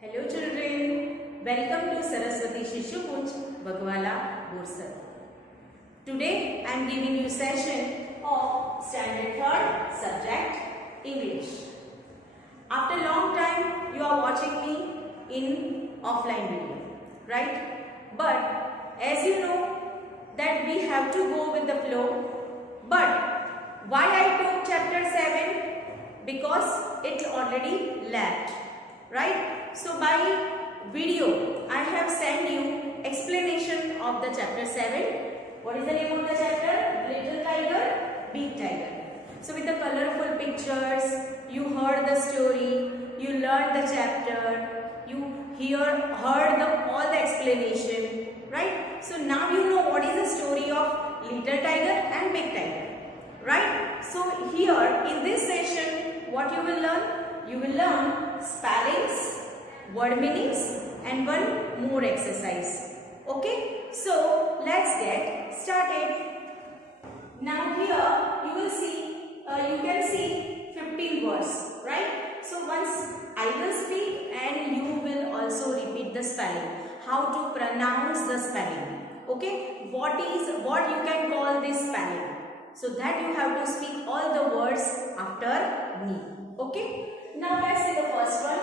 Hello children, welcome to Saraswati Shishu Kunj Bagwala Borsar. Today I am giving you session of Standard 3rd subject English. After long time you are watching me in offline video, right? But as you know that we have to go with the flow. But why I took chapter 7? Because it already lapped, right? So by video I have sent you explanation of the chapter 7. What is the name of the chapter? Little Tiger, Big Tiger. So with the colorful pictures, you heard the story, you learned the chapter, you heard all the explanation, right? So now you know what is the story of Little Tiger and Big Tiger, right? So here in this session, what you will learn? You will learn spellings, word meanings and one more exercise. Okay, so let's get started. Now here you will see, you can see 15 words, right? So once I will speak and you will also repeat the spelling, how to pronounce the spelling. Okay, what you can call this spelling. So that you have to speak all the words after me. Okay, now let's see the first one.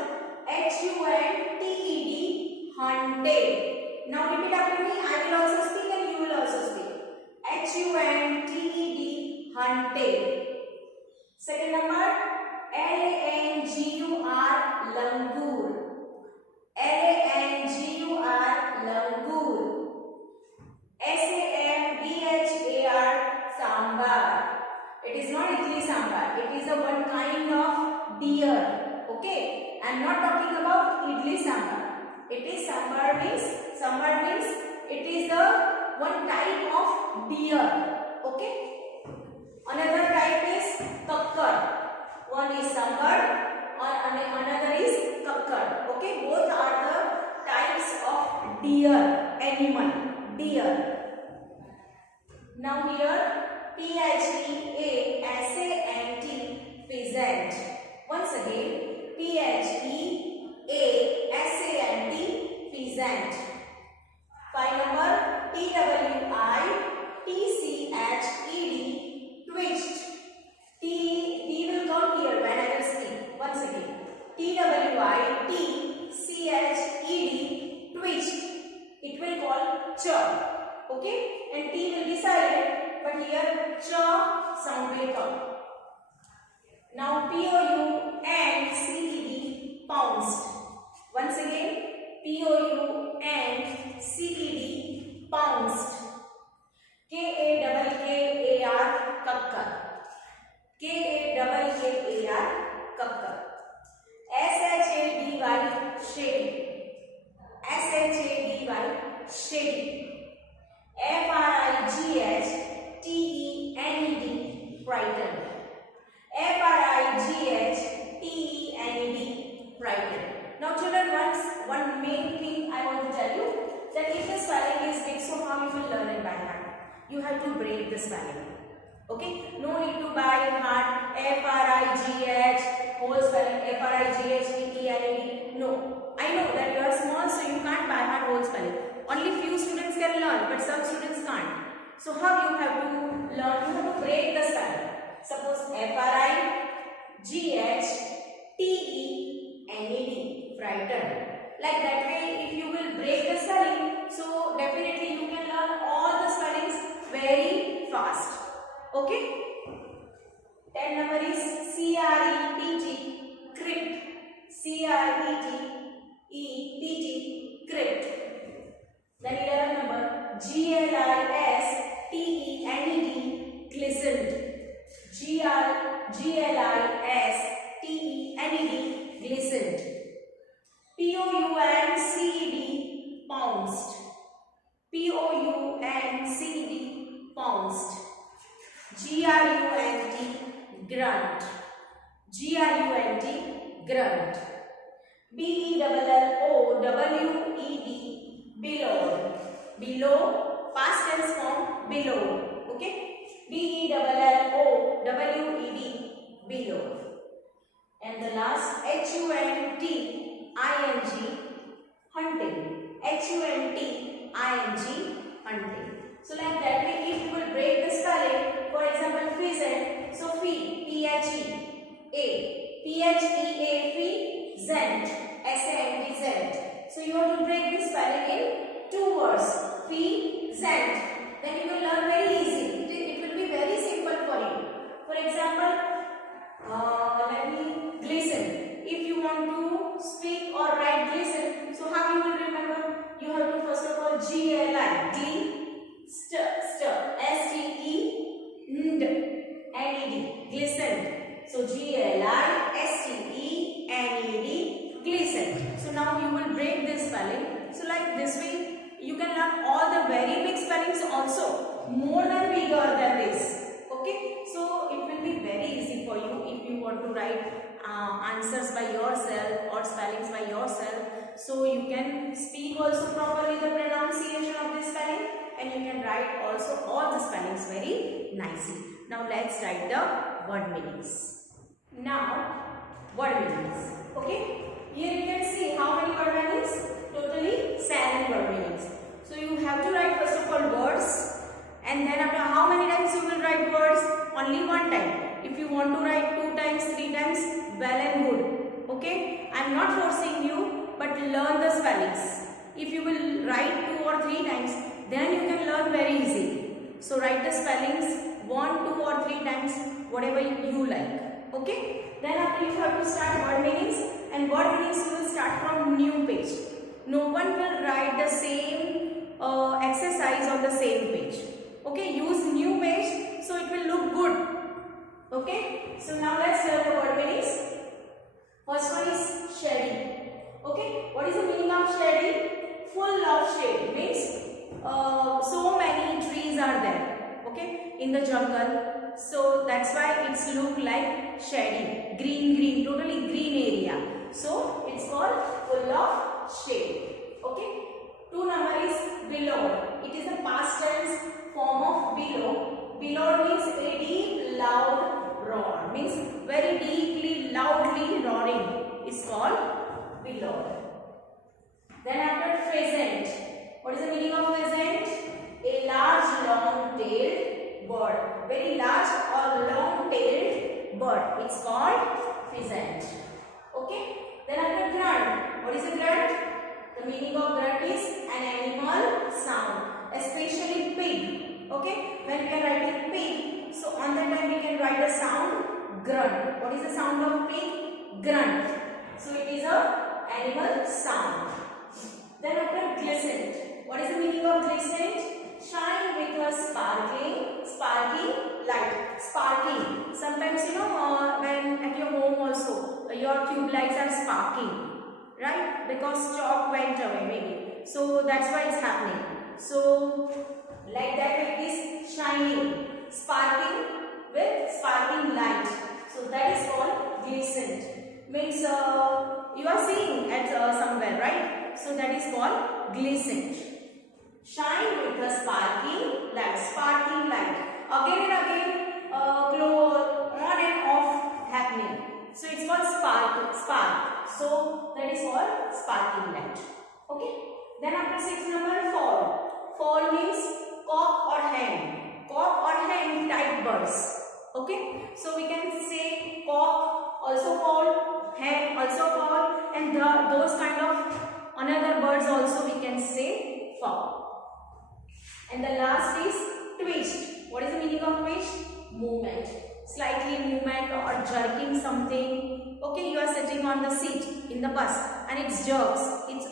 H-U-N-T-E-D, hunted. Now repeat after me. I will also speak and you will also speak. H-U-N-T-E-D, hunted. Second number, L-A-N-G-U-R, langur. L-A-N-G-U-R, langur. S-A-M-B-H-A-R, sambar. It is not idli sambar. It is a one kind of deer. Okay, I am not talking about idli sambar. It is sambar means it is the one type of deer. Okay, another type is kakkar. One is sambar or another is kakkar. Okay, both are the types of deer, animal, deer. Now here P-H-E-A-S-A-N-T, pheasant. Once again, P-H-E-A-S-A-N-T, pheasant. 5 number, T-W-I-T-C-H-E-D, twitched. T will come here when I will speak. Once again, T-W-I-T-C-H-E-D, twitched. It will call ch. Okay, and T will be silent, but here ch sound will come. Now P-O-U-N-C-E-D, pounced. Once again, P-O-U-N-C-E-D, pounced. K-A-K-K-A-R, kakkar. K-A-K-K-A-R, kakkar. S-H-A-D-Y, shady. S-H-A-D-Y, shady. F-R-I-G-H-T-E-N-E-D, frightened. F-R-I-G-H-T-E-N-E-D, frightened. Now children, one main thing I want to tell you, that if the spelling is big, so how you will learn it by heart? You have to break the spelling. Okay, no need to by heart F-R-I-G-H, whole spelling F-R-I-G-H-T-E-N-E-D. No, I know that you are small, so you can't by heart whole spelling. Only few students can learn, but some students can't. So how you have to learn? You have to break the spelling. Suppose F-R-I-G-H-T-E-N-E-D, frightened. Like that way, if you will break the spelling, so definitely you can learn all the spellings very fast. Okay? 10 number is C-R-E-P-T, crypt. C-R-E-T-E-P-T, crypt. Then 11 number, G-L-I-S-T-E-N-E-D, glistened. G-L-I-S-T-E-N-E-D, glistened. P-O-U-N-C-E-D, pounced. P-O-U-N-C-E-D, pounced. G-R-U-N-T, grunt. G-R-U-N-T, grunt. B-E-L-L-O-W-E-D, billowed. Below, past tense form, billowed. Okay, B-E-L-L-O-W-E-D, billowed. And the last H-U-N-T, hunting. H-U-N-T-I-N-G, hunting. So like that way, if you will break the spelling, for example, pheasant, so fee, P-H-E-A, P-H-E-A, fee, zent, S-A-N-T, zent. So you have to break the spelling in two words, fee, zent. Then you will learn very easy. It will be very simple for you. For example, let me glisten. If you want to speak or write glisten, so how you will remember? You have to first of all G-L-I, S-T-E-N-E-D, glistened. So G-L-I-S-T-E-N-E-D, glistened. So now you will break this spelling. So like this way, you can learn all the very big spellings also, more than bigger than this. Okay, so it will be very easy for you if you want to write answers by yourself or spellings by yourself. So you can speak also properly the pronunciation of this spelling, and you can write also all the spellings very nicely. Now let's write the word meanings. Now word meanings. Okay, here you can see how many word meanings. Totally 7 word meanings. So you have to write first of all words, and then after how many times you will write words? Only one time. If you want to write 2 times, 3 times, well and good. Okay, I am not forcing you, but learn the spellings. If you will write 2 or 3 times, then you can learn very easy. So write the spellings 1, 2 or 3 times, whatever you like. Okay, then after you have to start word meanings, and word meanings you will start from new page. No one will write the same exercise on the same page. Okay, use new page so it will look good. Okay, so now let's learn the word meanings. First one is shady. Okay, what is the meaning of shady? Full of shade, means so many trees are there. Okay, in the jungle. So that's why it's look like shady, green, totally green area. So it's called full of shade. Okay, 2 number is bellowed. It is the past tense form of bellow. Bellowed means a deep, loud roar. Means very deeply, loudly roaring. It's called bellowed. Then after pheasant. What is the meaning of pheasant? A large, long-tailed bird. Very large or long-tailed bird. It's called pheasant. Okay. Then after grunt. What is a grunt? The meaning of grunt is an animal sound, especially pig. Okay, when we are writing pig, so on that time we can write the sound grunt. What is the sound of pig? Grunt. So it is a animal sound. Then after glistened. What is the meaning of glistened? Shine with a sparkling light. Sparking. Sometimes when at your home also your tube lights are sparking, right? Because chalk went away maybe. So that's why it's happening. So like that, like this, shining, sparking with sparking light. So that is called glistened. Means you are seeing at somewhere, right? So that is called glistened. Shine with a sparking light. Again and again, glow on and off happening. So it's called spark. So that is called sparking light. Okay. Then after 6 number, fall. Fall means cock or hen. Cock or hen type birds. Okay. So we can say cock also fall, hen also fall, and those kind of another birds also we can say fall. And the last is twist. What is the meaning of twist? Movement. Slightly movement or jerking something. Okay, you are sitting on the seat in the bus and it jerks. It's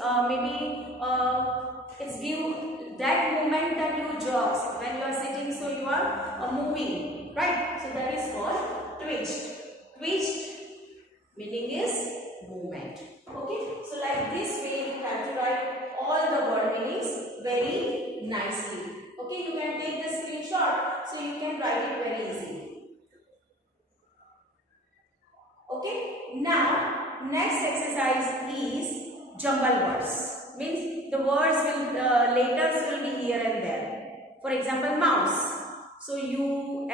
it's give that movement that you jerks when you are sitting. So you are moving, right? So that is called twist. Twist meaning is movement. Okay, so like this way you have to write all the word meanings very nicely. Okay, you can take the screenshot so you can write it very easily. Okay, now next exercise is jumble words. Means the words will letters will be here and there. For example, mouse. So U-S-M-O-E.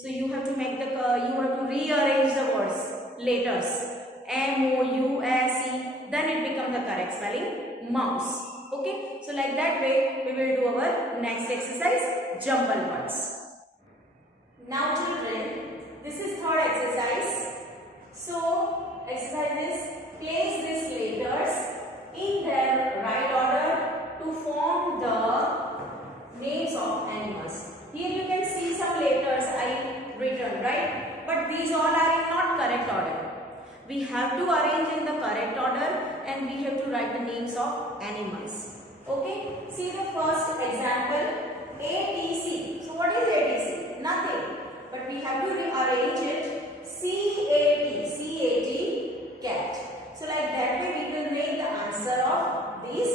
So you have to make you have to rearrange the words, letters. M-O-U-S-E, then it becomes the correct spelling, mouse. Okay, so like that way we will do our next exercise, jumble words. Now children, this is third exercise. So exercise is, place these letters in their right order to form the names of animals. Here you can see some letters I written, right? But these all are in not correct order. We have to arrange in the correct order and we have to write the names of animals. Okay? See the first example, ATC. So what is ATC? Nothing. But we have to rearrange it, CAT, C-A-T, cat. So like that way we will make the answer of these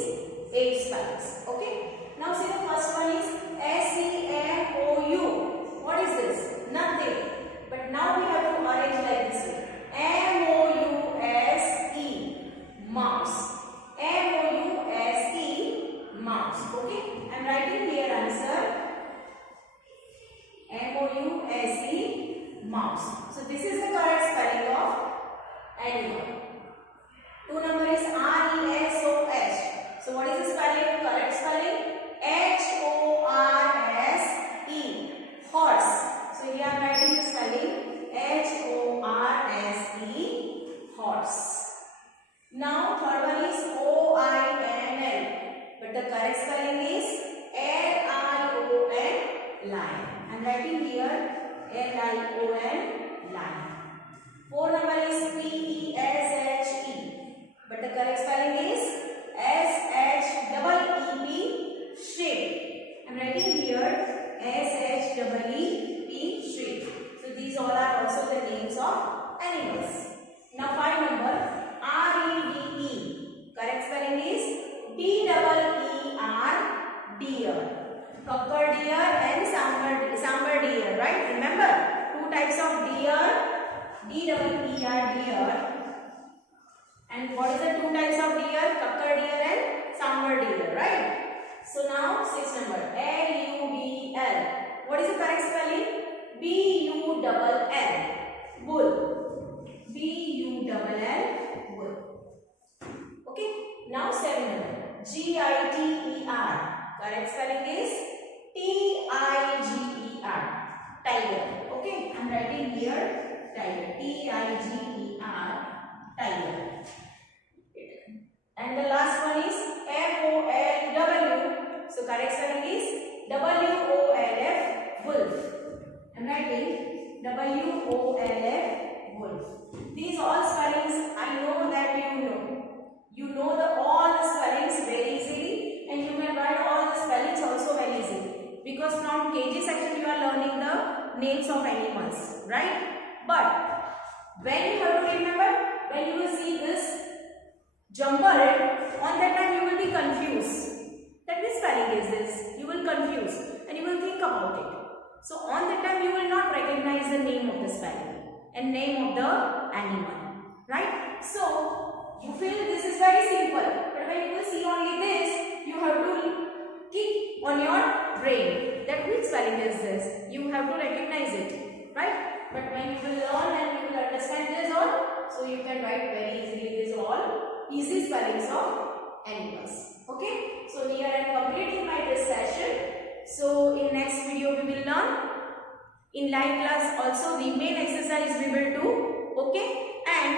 8 spellings. Okay? Now see the first one is S-E-M-O-U. What is this? Nothing. But now we have to arrange like this way. M-O-U-S-E, mouse. M-O-U-S-E, mouse. Okay? I am writing here answer. M-O-U-S-E, mouse. So this is the correct spelling of animal. 2 number is R-E-S-O-H. So what is the spelling? Correct spelling? H-O-R-S-E, horse. So here I am writing the spelling H-O-R-S-E, horse. Now third one is O-I-N-L. But the correct spelling is L-I-O-N, lion. I am writing here L-I-O-N, lion. 4 number is P-E-S-H-E. But the correct spelling is S-H-E-E-P, sheep. I am writing here S-H-E-E-P, sheep. So these all are also the names of animals. Now 5 number, R-E-D-E. Correct spelling is D-E-E-R, deer. Cocker deer and sambar deer, right? Remember, 2 types of deer, D-E-E-R, deer. And what is the 2 types of deer? Cocker deer and sambar deer, right? So now 6 number, L-U-B-L. What is the correct spelling? B-U-L-L, bull. B-U-L-L, bull. Okay. Now 7 number, G-I-T-E-R. Correct spelling is T-I-G-E-R, tiger. Okay. I am writing here tiger. T-I-G-E-R, tiger. And the last one is F-O-L-W. So correct spelling is W-O-L-F, wolf. I am writing W-O-L-F, wolf. These all spellings I know that you know. You know all the spellings very easily and you can write all the spellings also very easily. Because from KG section you are learning the names of animals, right? But when you have to remember, when you will see this jumble, on that time you will be confused. That which spelling is this? You will confuse and you will think about it. So on that time you will not recognize the name of the spelling and name of the animal, right? So you feel this is very simple, but when you will see only this, you have to keep on your brain that which spelling is this. You have to recognize it, right? But when you will learn and you will understand this all, so you can write very easily these all easy spellings of animals. Okay, so here I am completing my this session. So in next video we will learn. In live class also remain exercise we will do. Okay, and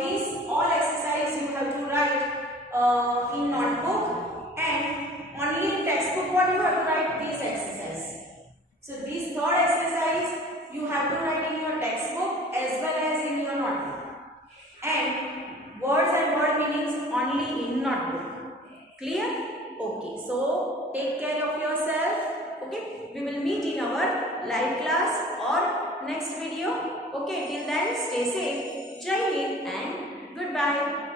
these all exercise you have to write in notebook, and only in textbook what you have to write these exercise. So this third exercise you have to write in your textbook as well as in your notebook, and words and word meanings only in notebook. Clear? Okay, so take care of yourself. Okay, we will meet in our live class or next video. Okay, till then stay safe. Jai Hind and goodbye.